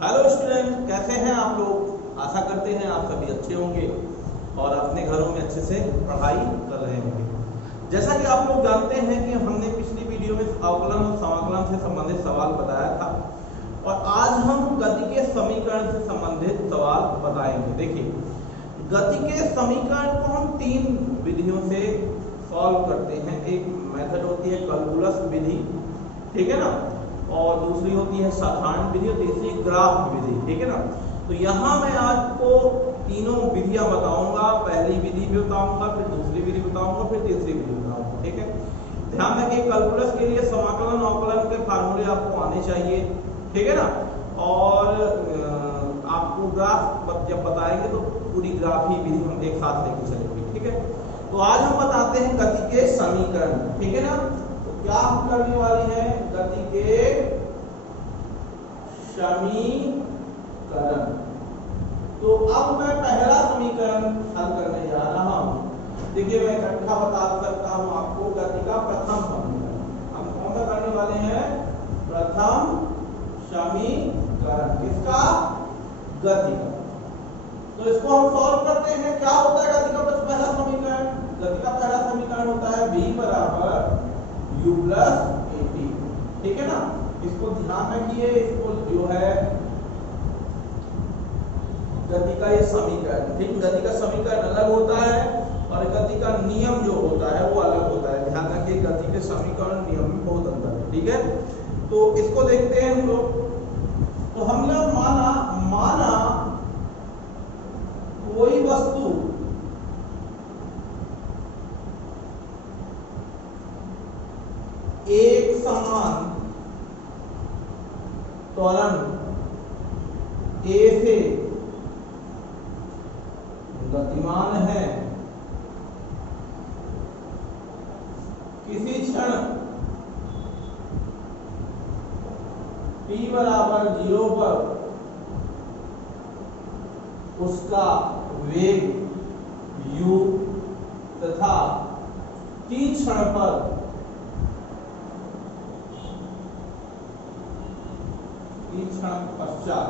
Hello student, कैसे हैं आप लोग। आशा करते हैं आप सभी अच्छे होंगे और अपने घरों में अच्छे से पढ़ाई कर रहे होंगे। जैसा कि आप लोग जानते हैं कि हमने पिछली वीडियो में अवकलन और समाकलन से संबंधित सवाल बताया था और आज हम गति के समीकरण से संबंधित सवाल बताएंगे। देखिए, गति के समीकरण को हम तीन विधियों से सॉल्व करते हैं। एक मेथड होती है कैलकुलस विधि, ठीक है ना, और दूसरी होती है साधारण विधि और तीसरी ग्राफ विधि, ठीक है ना। तो यहाँ मैं आपको तीनों विधियां बताऊंगा। पहली विधि भी बताऊंगा, फिर दूसरी विधि बताऊंगा, फिर तीसरी विधि बताऊंगा, ठीक है। ध्यान रखिए, कैलकुलस के लिए समाकलन अवकलन के फार्मूले आपको आने चाहिए, ठीक है ना। और आपको ग्राफ जब बताएंगे तो पूरी ग्राफ ही विधि हम एक साथ लेके चलेंगे, ठीक है। तो आज हम बताते हैं गति के समीकरण, ठीक है ना। क्या हम करने वाले हैं, गति के समीकरण। तो अब मैं पहला समीकरण हल करने जा रहा हूं। देखिए, मैं इकट्ठा बता सकता हूं आपको गति का प्रथम समीकरण। हम कौन सा करने वाले हैं, प्रथम समीकरण। किसका, गति का। तो इसको हम सॉल्व करते हैं। क्या होता है गति का पहला समीकरण, गति का पहला समीकरण होता है v बराबर u प्लस at, ठीक है ना। इसको ध्यान रखिए, इसको जो है गति का ये समीकरण, ठीक, गति का समीकरण अलग होता है और गति का नियम जो होता है वो अलग होता है। ध्यान रखिए, गति के समीकरण नियम में बहुत अंतर है, ठीक है। तो इसको देखते हैं हम लोग। तो हम लोग माना कोई वस्तु एक समान त्वरण a से गतिमान है, किसी क्षण t बराबर 0 पर उसका वेग u तथा t क्षण पर पश्चात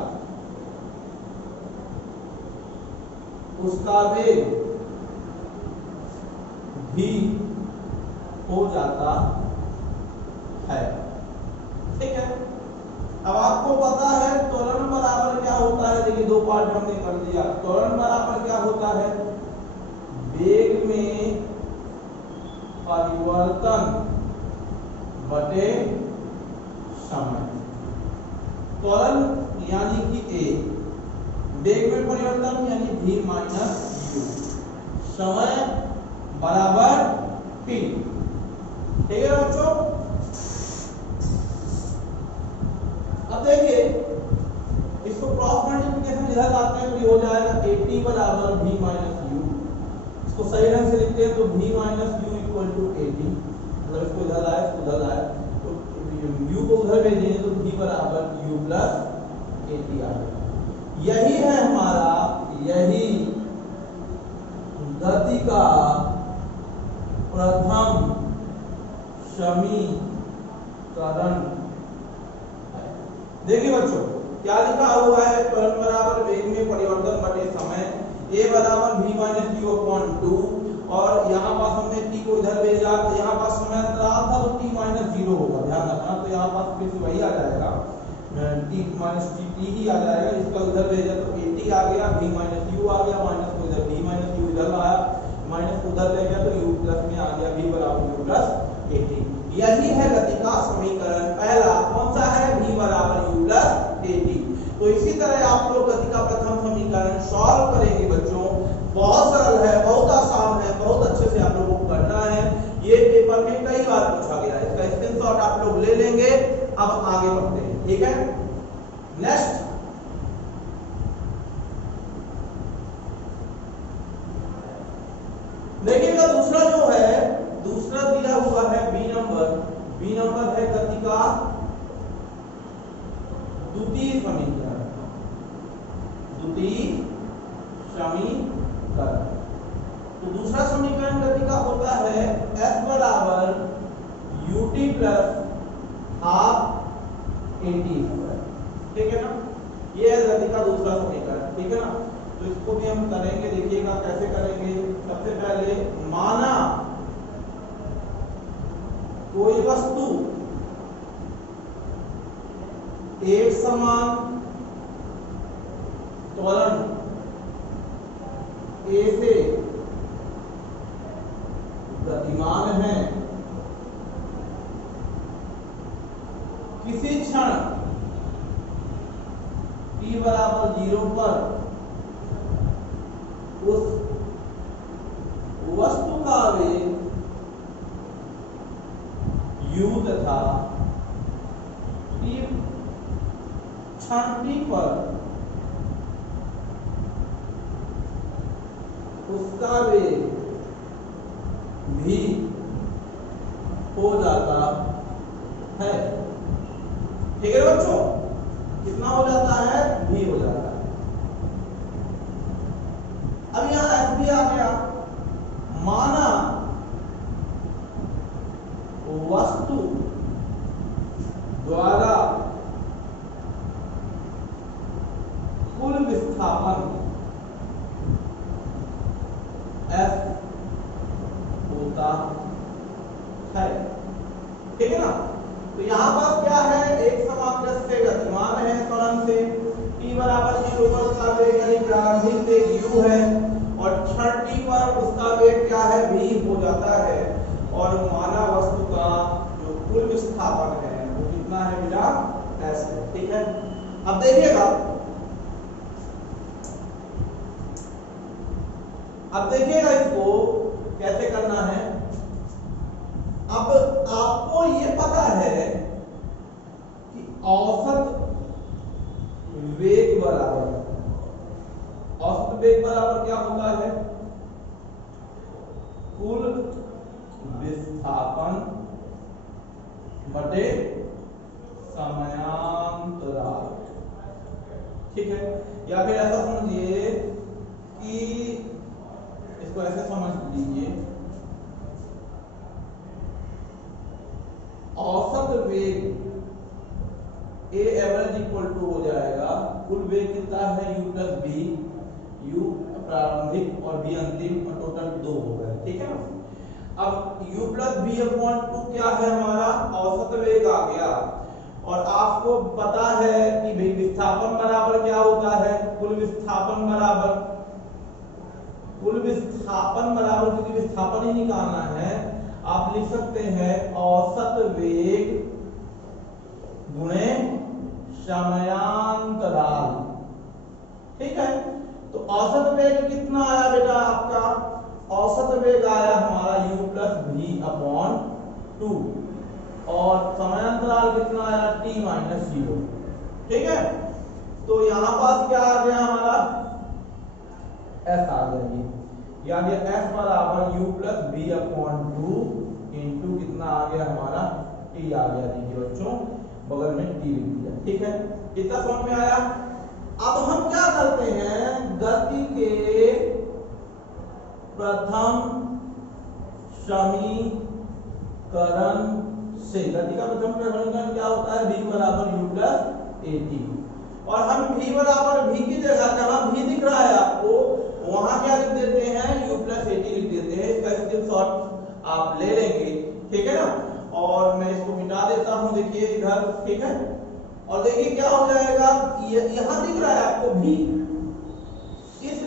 उसका वेग भी हो जाता है, ठीक है। अब आपको पता है त्वरण बराबर क्या होता है। देखिए, दो पार्ट हमने कर दिया। त्वरण बराबर क्या होता है, वेग में परिवर्तन बटे समय। त्वरण यानी कि a, वेग में परिवर्तन यानी v माइनस u, समय बराबर t, ठीक है बच्चों। अब देखिए, इसको क्रॉस मल्टीप्लिकेशन इधर लाते हैं तो ये हो जाएगा at बराबर v माइनस u। इसको सही ढंग से लिखते हैं तो v minus u equal to at, मतलब इसको इधर लाए, इसको उधर लाए, u को उधर भेजेंगे तो v बराबर u प्लस at आ गया। यही है हमारा, यही गति का प्रथम समीकरण है। देखिए बच्चों, क्या लिखा हुआ है, त्वरण बराबर वेग में परिवर्तन बटे समय, a बराबर v माइनस u अपॉन 2, और यहाँ पास हमने t को इधर भेजा तो यहाँ पास समय अंतराल था तो t माइनस 0 होगा, ध्यान रखना। तो यहाँ पास फिर से वही आ जाएगा, t माइनस t ही आ जाएगा। इसका उधर भेजा तो at आ गया, v माइनस u आ गया, माइनस को इधर v माइनस u इधर आया, माइनस को उधर ले गया तो u प्लस में आ गया, v बराबर u प्लस at। यही है गति का समीकरण पहला। कौन सा है, v बराबर u प्लस at। तो इसी तरह आप लोग गति का प्रथम समीकरण सॉल्व करेंगे बच्चों। बहुत सरल है, बहुत आसान है, बहुत अच्छे से आप लोगों को करना है। ये पेपर में कई बार पूछा गया है, इसका स्क्रीनशॉट आप लोग ले लेंगे। अब आगे बढ़ते हैं, ठीक है। नेक्स्ट, देखिएगा दूसरा जो है, दूसरा दिया हुआ है बी नंबर है गति का द्वितीय समीकरण, द्वितीय समीकरण। तो दूसरा समीकरण गति का होता है f बराबर ut plus half at square, ठीक है ना। ये है गति का दूसरा समीकरण, ठीक है ना। तो इसको भी हम करेंगे, देखिएगा कैसे करेंगे। सबसे पहले माना कोई वस्तु एक समान त्वरण ए से गतिमान है, किसी क्षण t बराबर 0 पर उस वस्तु का वेग u तथा क्षण t पर उसका वेग भी हो जाता है, ठीक है बच्चों। कितना हो जाता है? भी हो जाता है। अब यहां f भी आ गया। माना वस्तु द्वारा कुल विस्थापन F होता है, ठीक है ना। तो यहां पर क्या है, एक समाकलन से गतिमान है त्वरण से, t बराबर 0 पर उसका वेग यानी प्रारंभिक वेग u है, और क्षण t पर उसका वेग क्या है? v हो जाता है। और माना वस्तु का जो कुल विस्थापन है वो कितना है बेटा? s है, ठीक है। अब देखिएगा, इसको कैसे करना है। अब आपको ये पता है कि औसत वेग बराबर क्या होता है? कुल विस्थापन बटे समयांतराल, ठीक है। या फिर ऐसा समझिए कि इसको ऐसे समझ लीजिए, औसत वेग a एवरेज इक्वल टू हो जाएगा कुल वेग कितना है? u प्लस बी, u प्रारंभिक और b अंतिम, और टोटल 2 हो गए, ठीक है ना। अब u प्लस बी अपॉन 2 क्या है हमारा? औसत वेग आ गया। और आपको पता है कि भाई विस्थापन बराबर क्या होता है? कुल विस्थापन बराबर क्योंकि विस्थापन ही निकालना है, आप लिख सकते हैं औसत वेग गुणे समयांतराल, ठीक है। तो औसत वेग कितना आया बेटा आपका? औसत वेग आया हमारा u प्लस v अपॉन 2, और समयांतराल कितना आया? t माइनस 0, ठीक है। तो यहां पास क्या आ गया हमारा? s आ गया। ये आ गया s बराबर u plus v upon 2 into कितना आ गया हमारा? t आ गया। देखिए बच्चों, बगल में t लिख दिया, ठीक है। कितना समझ में आया? अब हम क्या करते हैं, गति के प्रथम समीकरण से, गति का प्रथम समीकरण क्या होता है? v बराबर u प्लस at, और हम v बराबर v की जगह जहां v दिख रहा है आपको, वहां क्या लिख देते हैं? u प्लस at लिख देते हैं। इसका स्क्रीनशॉट आप ले लेंगे, ठीक है ना। और मैं इसको मिटा देता हूं, देखिए इधर, ठीक है। और देखिए क्या हो जाएगा, यहां दिख रहा है आपको v, इस u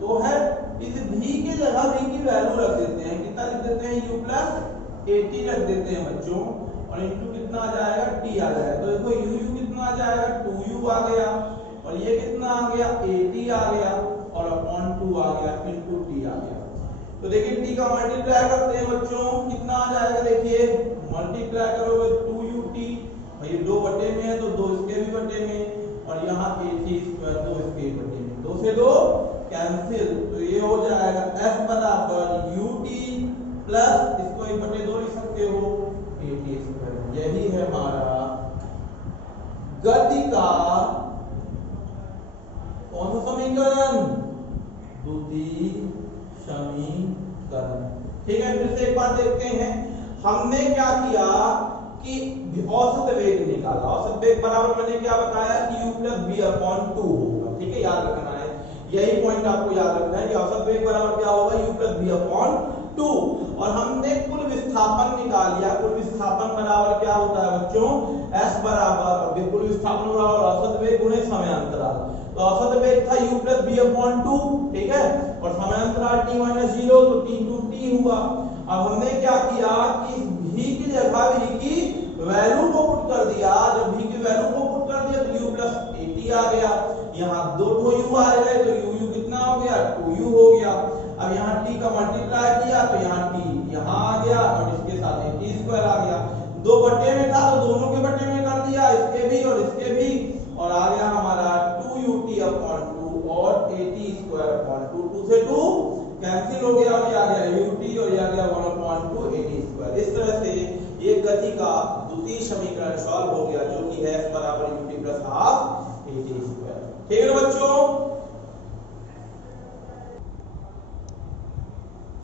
तो है, इस v की जगह v की वैल्यू रख देते हैं। कितना लिख देते हैं? u प्लस 80 रख देते हैं बच्चों, और इंटू कितना आ जाएगा? t आ जाएगा। तो देखो u कितना आ जाएगा? 2u आ गया, और ये कितना आ गया? 80 आ गया, और अपॉन 2 आ गया, इंटू t आ गया। तो देखिए t का मल्टीप्लाई करते हैं बच्चों, कितना आ जाएगा? देखिए मल्टीप्लाई करोगे 2ut, भाई 2 बटे में है तो 2 इसके भी बटे में, और यहाँ 80 स्क्वायर 2 इसके बटे में, 2 से 2 कैंसिल, तो ये हो जाएगा f बराबर ut प्लस इसको 1 बटे 2 लिख सकते हो 80 स्क्वायर। यही है हमारा गति का कौन सा समीकरण? द्वितीय समीकरण, ठीक है। फिर से एक बार देखते हैं, हमने क्या किया कि औसत वेग निकाला। औसत वेग बराबर मैंने क्या बताया कि u प्लस v अपॉन 2 होगा। ठीक है, याद रखना है, यही पॉइंट आपको याद रखना है कि औसत वेग बराबर क्या होगा, u प्लस v अपॉन 2। और हमने कुल विस्थापन निकाल लिया। कुल विस्थापन बराबर क्या होता है बच्चों, s बराबर कुल विस्थापन बराबर औसत वेग गुणे समयांतराल। तो औसत वेग था u प्लस v अपॉन 2, ठीक है, और समयांतराल t माइनस 0, तो t इंटू t हुआ। अब हमने क्या किया कि v की जगह v की वैल्यू को पुट कर दिया। जब v की वैल्यू को पुट कर दिया तो u प्लस 80 आ गया। यहाँ दो ठो u आ गए तो u कितना हो गया, 2u हो गया। अब यहाँ t का मल्टीप्लाई किया तो यहाँ t यहाँ आ गया और इसके साथ 80 स्क्वायर आ गया। दो बट्टे में था तो दोनों के बट्टे में कर दिया, इसके भी और इसके भी, और आ गया हमारा 2ut अपॉन 2 और 80 स्क्वायर अपॉन 2। 2 से 2 कैंसिल हो गया और ये आ गया ut और ये आ गया 1 अपॉन 2 80 स्क्वायर। इस तरह से ये गति का द्वितीय समीकरण सॉल्व हो गया, जो कि है f बराबर ut प्लस हाफ 80 स्क्वायर। ठीक है बच्चों,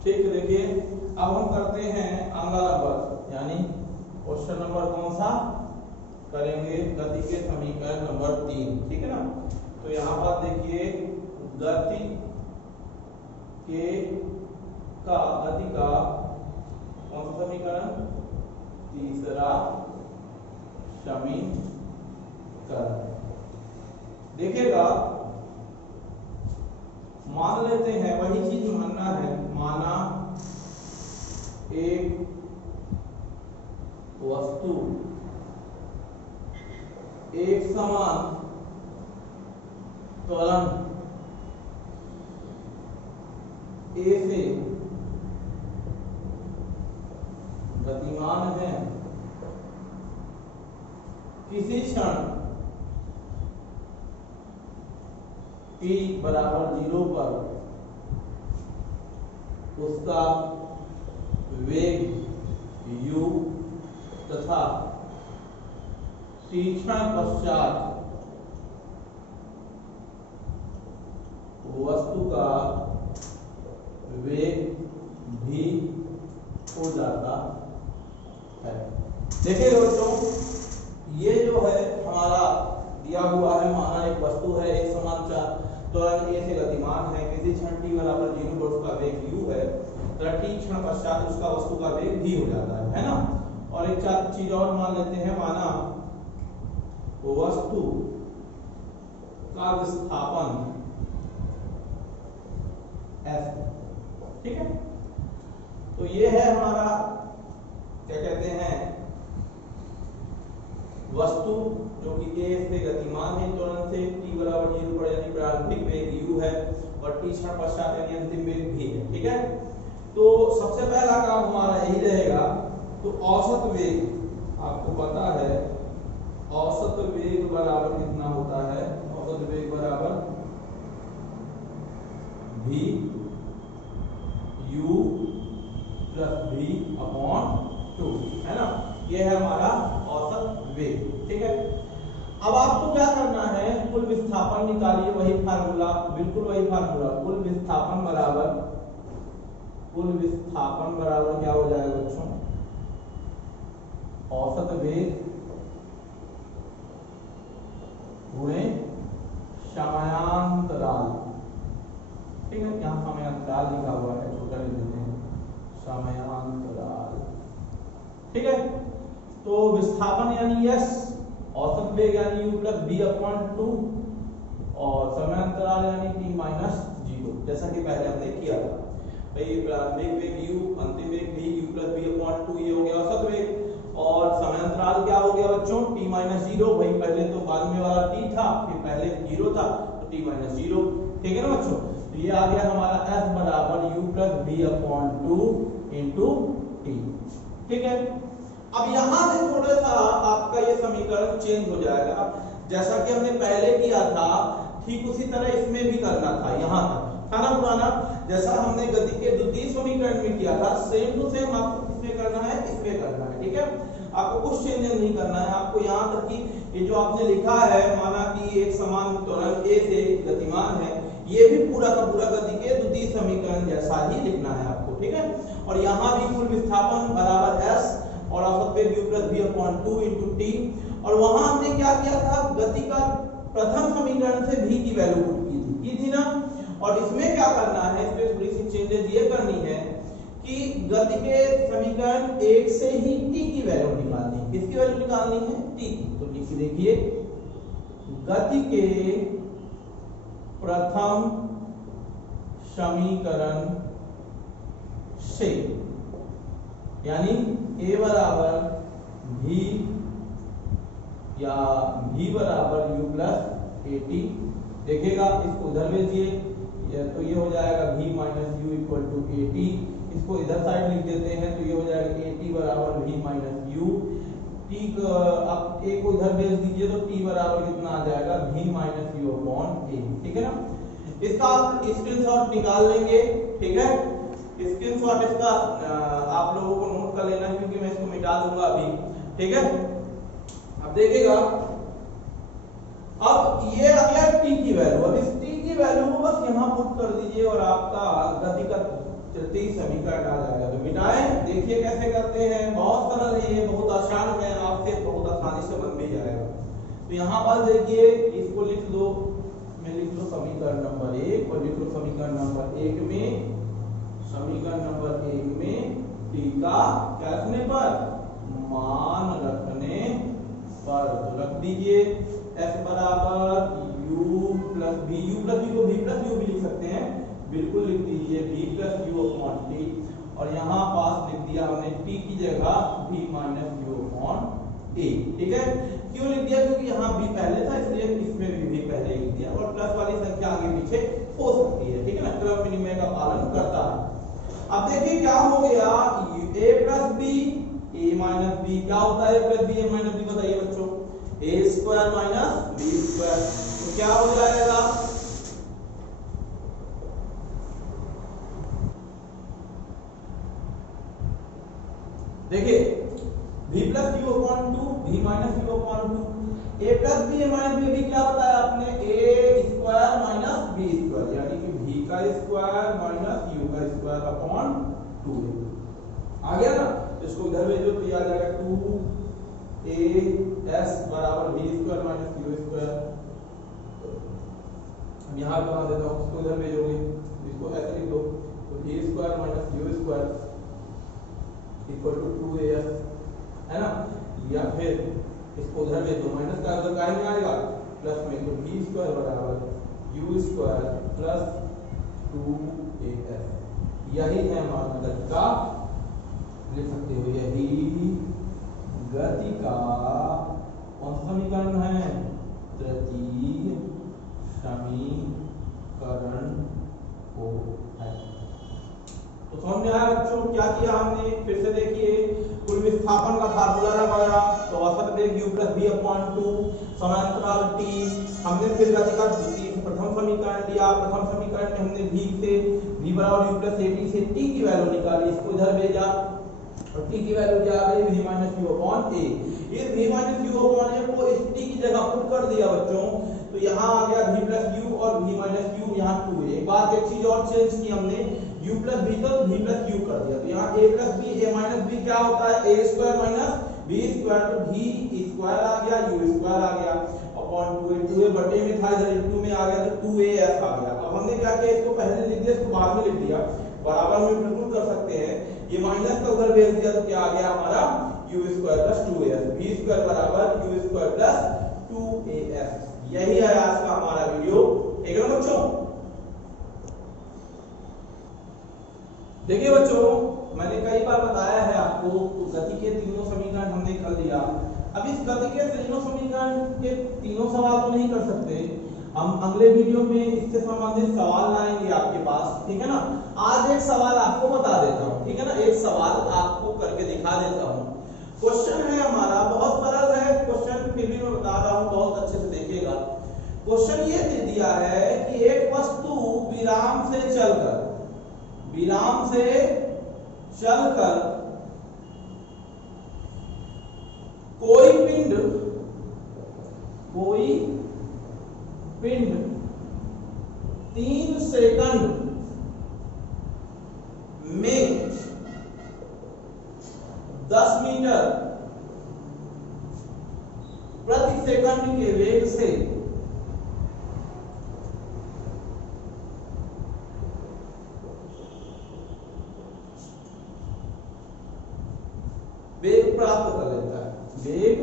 ठीक है। देखिए अब हम करते हैं अगला नंबर, यानी क्वेश्चन नंबर कौन सा करेंगे, गति के समीकरण नंबर 3। ठीक है ना। तो यहाँ पर देखिए गति का कौन सा समीकरण, तीसरा समीकरण। देखिएगा, मान लेते हैं, वही चीज मानना है, माना एक वस्तु एक समान त्वरण A से गतिमान है, किसी क्षण t बराबर 0 पर उसका वेग u तथा t क्षण पश्चात वस्तु का वेग भी हो जाता है। देखिए दोस्तों, ये जो है हमारा दिया हुआ है, माना एक वस्तु है एक समान त्वरण A से गतिमान है, किसी क्षण t बराबर 0 पर उसका वेग u है, तो t क्षण पश्चात उसका वस्तु का वेग भी हो जाता है ना। और एक चीज और मान लेते हैं, माना वस्तु का विस्थापन f, ठीक है। तो ये है हमारा क्या कहते हैं, वस्तु जो कि A से गतिमान है त्वरण से t बराबर 0 पर, यानी प्रारंभिक वेग u है और t क्षण पश्चात यानी अंतिम वेग भी है। ठीक है, तो सबसे पहला काम हमारा यही रहेगा। तो औसत वेग आपको पता है, औसत वेग बराबर कितना होता है, औसत वेग बराबर v u plus v upon 2, है ना। ये है हमारा औसत वेग। ठीक है, अब आपको क्या करना है, कुल विस्थापन निकालिए, वही फार्मूला, बिल्कुल वही फार्मूला। कुल विस्थापन बराबर क्या हो जाएगा बच्चों, औसत वेग गुणे समयांतराल। ठीक है, यहाँ समयांतराल लिखा हुआ है, छोटा लिख देते हैं, समयांतराल। ठीक है, तो विस्थापन यानी s, औसत वेग यानी u प्लस v अपॉन 2 और समयांतराल यानी t माइनस 0, जैसा कि पहले हमने किया था। भाई प्रारंभिक वेग u, अंतिम वेग v, u plus v upon 2, ये हो गया औसत वेग। और समयांतराल क्या हो गया बच्चों, t माइनस 0। भाई पहले तो बाद में वाला t था, फिर पहले 0 था, तो t माइनस 0। ठीक है ना बच्चों, तो ये आ गया हमारा f बराबर u plus v upon 2 into t। ठीक है, अब यहां से थोड़ा सा आपका ये समीकरण चेंज हो जाएगा, जैसा कि हमने पहले किया था ठीक उसी तरह इसमें भी करना था। यहाँ तक था ना पुराना, जैसा हमने गति के द्वितीय समीकरण में किया था, सेम टू सेम आपको किसमें करना है, इसमें करना है। ठीक है, आपको कुछ चेंज नहीं करना है। आपको यहाँ तक कि ये जो आपने लिखा है, माना कि एक समान त्वरण A से गतिमान है, ये भी पूरा का पूरा गति के द्वितीय समीकरण जैसा ही लिखना है आपको। ठीक है, और यहाँ भी कुल विस्थापन बराबर s और औसत वेग u plus v upon 2 into T. और वहां हमने क्या किया था, गति का प्रथम समीकरण से v की वैल्यू पुट की थी ना। और इसमें क्या करना है, इसमें थोड़ी सी चेंजेस ये करनी है कि गति के समीकरण 1 से ही t की वैल्यू निकालनी है। किसकी वैल्यू निकालनी है, t की। तो लिखिए, देखिए गति के प्रथम समीकरण से, यानी a बराबर v या v बराबर u प्लस ए टी। देखिएगा, इसको उधर भेजिए तो ये हो जाएगा v minus u equal to a t. इसको इधर साइड लिख देते हैं तो ये हो जाएगा ए टी बराबर v माइनस यू। टी आप a को इधर भेज दीजिए तो t बराबर कितना आ जाएगा, v माइनस यू अपॉन ए। ठीक है ना। इसका आप स्क्रीनशॉट निकाल लेंगे। ठीक है, स्क्रीनशॉट इसका आप लोगों को नोट कर लेना, क्योंकि मैं इसको मिटा दूंगा अभी। ठीक है, अब देखिएगा, अब ये आ गया t की वैल्यू। अब इस t की वैल्यू को बस यहाँ पुट कर दीजिए और आपका गति का तृतीय समीकरण आ जाएगा। तो मिटाएं, देखिए कैसे करते हैं। बहुत सरल है ये, बहुत आसान है, आपसे बहुत आसानी से बन भी जाएगा। तो यहाँ पर देखिए, इसको लिख लो, मैं लिख लो समीकरण नंबर 1 और लिख लो समीकरण नंबर 1 में, समीकरण नंबर 1 में t का क्या रखने पर, मान रखने पर। तो रख दीजिए s बराबर u plus v, u plus v को v प्लस u भी लिख सकते हैं, बिल्कुल लिख दीजिए v plus u upon t। और यहाँ पास लिख दिया हमने t की जगह v minus u upon a। ठीक है, क्यों लिख दिया, क्योंकि यहाँ v पहले था इसलिए इसमें भी v पहले लिख दिया। और प्लस वाली संख्या आगे पीछे हो सकती है। ठीक है ना, क्रम विनिमय का पालन करता है। अब देखिए क्या हो गया, a plus b a minus b, क्या होता है a plus b a minus b, बताइए बच्चों, a square minus b square. तो क्या हो जाएगा, देखिए v plus u upon 2 v minus u upon 2, a plus b a minus b भी क्या बताया आपने, a square minus b square, यानी कि v का स्क्वायर माइनस u का स्क्वायर अपॉन 2 आ गया ना। इसको इधर भेजो तो ये आ जाएगा 2as बराबर v square minus u square. अब यहाँ बना देता हूँ, इसको इधर भेजोगे, इसको ऐसे लिख दो, तो v square minus u square equal to 2as, है ना। या फिर इसको उधर भेज दो, माइनस का उधर काहे में आएगा, प्लस में, तो v स्क्वायर बराबर u स्क्वायर प्लस 2as। यही है हमारा गति का, लिख सकते हो, यही गति का कौन सा समीकरण है, तृतीय समीकरण को है। तो समझ में आया बच्चों, क्या किया हमने, फिर से देखिए, कुल विस्थापन का फार्मूला लगाया, तो औसत वेग u plus v upon 2, समांतराल t। हमने फिर गति का प्रथम समीकरण लिया, प्रथम समीकरण में हमने v से v बराबर u प्लस at से t की वैल्यू निकाली, इसको इधर भेजा और t की वैल्यू क्या आ गई, v minus u upon a। इस v minus u upon a को इस t की जगह पुट कर दिया बच्चों, तो यहाँ आ गया v प्लस u और v माइनस u, यहाँ 2 है। एक बात, एक चीज और चेंज की हमने, u प्लस v तो v प्लस u कर दिया, तो यहाँ a plus b a minus b क्या होता है, a square minus b square, तो v स्क्वायर आ गया, u स्क्वायर आ गया अपॉन 2a बटे में था, इधर इनटू में आ गया, तो 2as आ गया। अब हमने क्या किया, इसको पहले लिख दिया, इसको बाद में लिख दिया, बराबर में बिल्कुल कर सकते हैं। ये माइनस का उधर भेज दिया, तो क्या आ गया हमारा u square plus 2as, v square बराबर u स्क्वायर प्लस 2as। यही है आज का हमारा वीडियो। ठीक है बच्चों, देखिए बच्चों, मैंने कई बार बताया है आपको, तो गति के तीनों समीकरण हमने कर लिया। अब इस गति के तीनों समीकरण के तीनों सवाल तो नहीं कर सकते, हम अगले वीडियो में इससे संबंधित सवाल लाएंगे आपके पास। ठीक है ना, आज एक सवाल आपको बता देता हूँ। ठीक है ना, एक सवाल आपको करके दिखा देता हूँ। क्वेश्चन है हमारा, बहुत सरल है क्वेश्चन, फिर भी मैं बता रहा हूँ, बहुत अच्छे से देखिएगा। क्वेश्चन ये दे दिया है कि एक वस्तु विराम से चलकर कोई पिंड 3 सेकंड में 10 मीटर प्रति सेकंड के वेग से वेग प्राप्त कर लेता है, वेग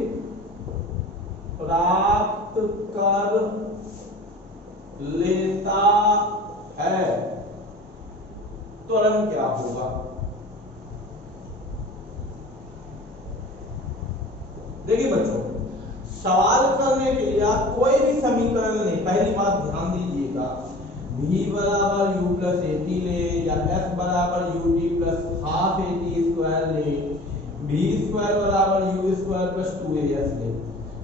प्राप्त कर लेता है, त्वरण क्या होगा? देखिए बच्चों, सवाल करने के लिए आप कोई भी समीकरण लें, पहली बात ध्यान दीजिएगा, v बराबर u प्लस ए टी ले या s बराबर u t plus half A T square ले, v स्क्वायर बराबर u स्क्वायर प्लस 2as ले,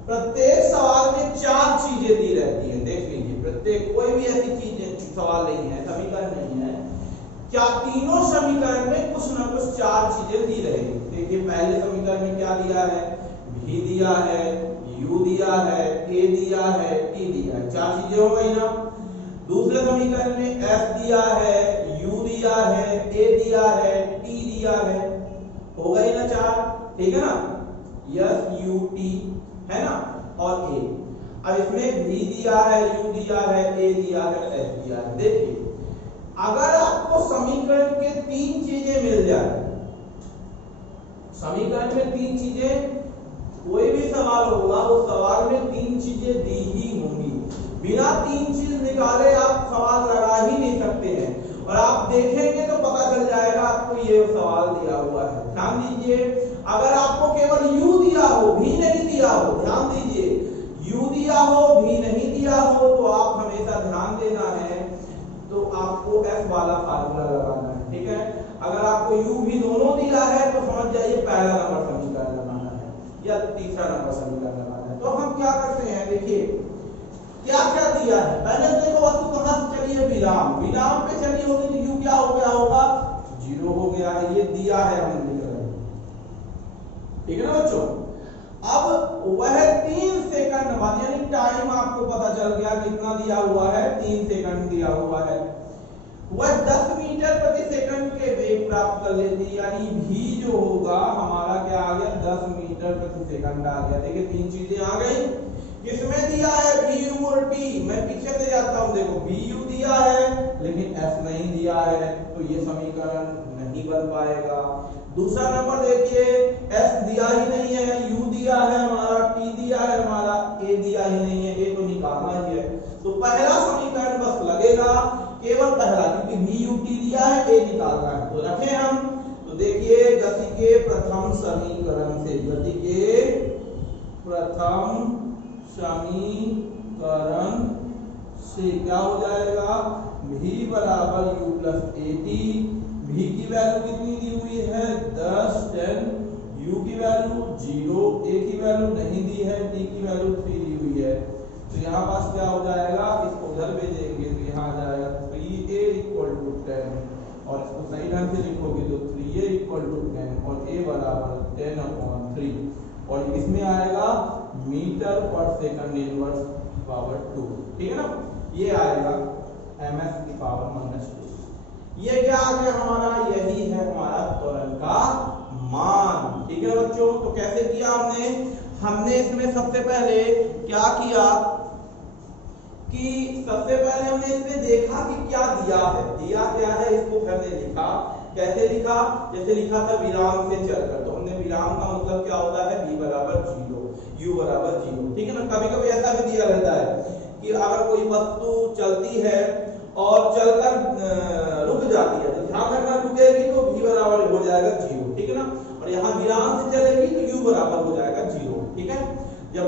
प्रत्येक सवाल में 4 चीजें दी रहती हैं। देख लीजिए, प्रत्येक कोई भी ऐसी चीज सवाल नहीं है, समीकरण नहीं है, क्या तीनों समीकरण में कुछ ना कुछ 4 चीजें दी रहेगी। देखिए पहले समीकरण में क्या दिया है, v दिया है, u दिया है, a दिया है, t दिया है, 4 चीजें हो गई ना। दूसरे समीकरण में f दिया है, u दिया है, a दिया है, t दिया है, हो गई ना 4, ठीक है ना, s u t है ना, और a। अब इसमें v दिया है, u दिया है, a दिया है, s दिया है। देखिए अगर आपको समीकरण के 3 चीजें मिल जाए, समीकरण में 3 चीजें, कोई भी सवाल होगा उस सवाल में 3 चीजें दी ही होंगी, बिना 3 चीज निकाले आप सवाल लगा ही नहीं सकते हैं, और आप देखेंगे तो पता चल जाएगा आपको ये सवाल दिया हुआ है। ध्यान दीजिए, अगर आपको केवल u दिया हो, v नहीं दिया हो, ध्यान दीजिए, u दिया हो, v नहीं दिया हो, तो आप हमेशा ध्यान देना है, तो आपको f वाला फार्मूला लगाना है, ठीक है। अगर आपको u v दोनों दिया है तो समझ जाइए पहला नंबर समीकरण लगाना है या तीसरा नंबर समीकरण लगाना है। तो हम क्या करते हैं, देखिए क्या क्या दिया है, पहले देखो वस्तु कहां से चली है, विराम, विराम पे चली होगी तो u क्या हो गया होगा, 0 हो गया है, ये दिया है हमने लिख रहे हैं, ठीक है ना बच्चों। अब वह 3 सेकंड बाद, यानी टाइम आपको पता चल गया कितना दिया हुआ है, 3 सेकंड दिया हुआ है, वह 10 मीटर प्रति सेकंड के वेग प्राप्त कर लेती है, यानी v जो होगा हमारा क्या आ गया, 10 मीटर प्रति सेकंड आ गया। देखिए 3 चीजें आ गई, किसमें दिया है, vu और t, मैं पीछे से जाता हूं, देखो vu दिया है लेकिन s नहीं दिया है, तो ये समीकरण नहीं बन पाएगा। दूसरा नंबर देखिए, s दिया ही नहीं है, u दिया है हमारा, t दिया है हमारा, a दिया ही नहीं है, a तो निकालना ही है, तो पहला समीकरण बस लगेगा, केवल पहला, क्योंकि v u t दिया है, a निकालना है, तो रखें हम। तो देखिए गति के प्रथम समीकरण से, गति के प्रथम समीकरण से क्या हो जाएगा, v बराबर u plus A T, v की वैल्यू कितनी दी हुई है, 10, 10, u की वैल्यू 0, a की वैल्यू नहीं दी है, t की वैल्यू 3 दी हुई है, तो यहाँ पास क्या हो जाएगा, इसको उधर भेजेंगे तो यहाँ आ जाएगा 3a इक्वल टू 10, और इसको सही ढंग से लिखोगे तो 3a इक्वल टू 10 और a बराबर 10/3, और इसमें आएगा मीटर पर सेकंड इनवर्स पावर 2, ठीक है ना, ये आएगा ms की पावर -2। ये क्या आ गया हमारा, यही है हमारा त्वरण का मान, ठीक है ना बच्चों। तो कैसे किया हमने इसमें सबसे पहले क्या किया कि सबसे पहले हमने इसमें देखा कि क्या दिया है, दिया क्या है, इसको हमने लिखा, कैसे लिखा, जैसे लिखा था विराम से चलकर, तो हमने विराम का मतलब क्या होता है, v बराबर 0, u बराबर 0, ठीक है ना। कभी कभी ऐसा भी दिया रहता है कि अगर कोई वस्तु चलती है और चलकर रुक जाती है, तो ध्यान रखना रुकेगी तो v बराबर हो जाएगा 0, ठीक है ना, और यहाँ विराम से चलेगी तो u बराबर हो जाएगा 0, ठीक है। जब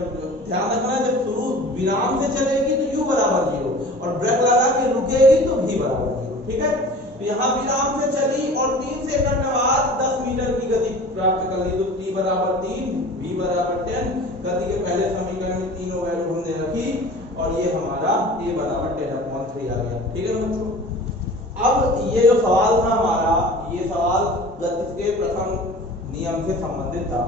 ध्यान रखना, जब शुरू विराम से चलेगी तो u बराबर 0, और ब्रेक लगा के रुकेगी तो v बराबर 0, ठीक है। तो यहाँ विराम से चली और 3 सेकंड बाद 10 मीटर की गति प्राप्त कर ली, तो t बराबर 3, v बराबर 10, गति के पहले समीकरण में तीनों वैल्यू हमने रखी, और ये हमारा a बराबर 10/3 आ गया, ठीक है ना बच्चों। अब ये जो सवाल था हमारा, ये सवाल गति के प्रथम नियम से संबंधित था।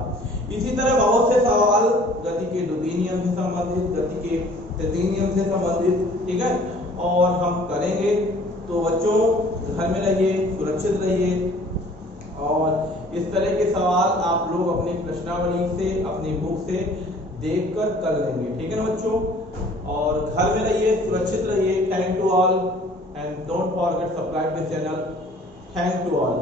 इसी तरह बहुत से सवाल गति के द्वितीय नियम से संबंधित, गति के तृतीय नियम से संबंधित, ठीक है, और हम करेंगे। तो बच्चों घर में रहिए, सुरक्षित रहिए, और इस तरह के सवाल आप लोग अपनी प्रश्नावली से, अपनी बुक से देखकर कर लेंगे, ठीक है ना बच्चों। और घर में रहिए, सुरक्षित रहिए। Thank you all and don't forget subscribe this channel. Thank you all.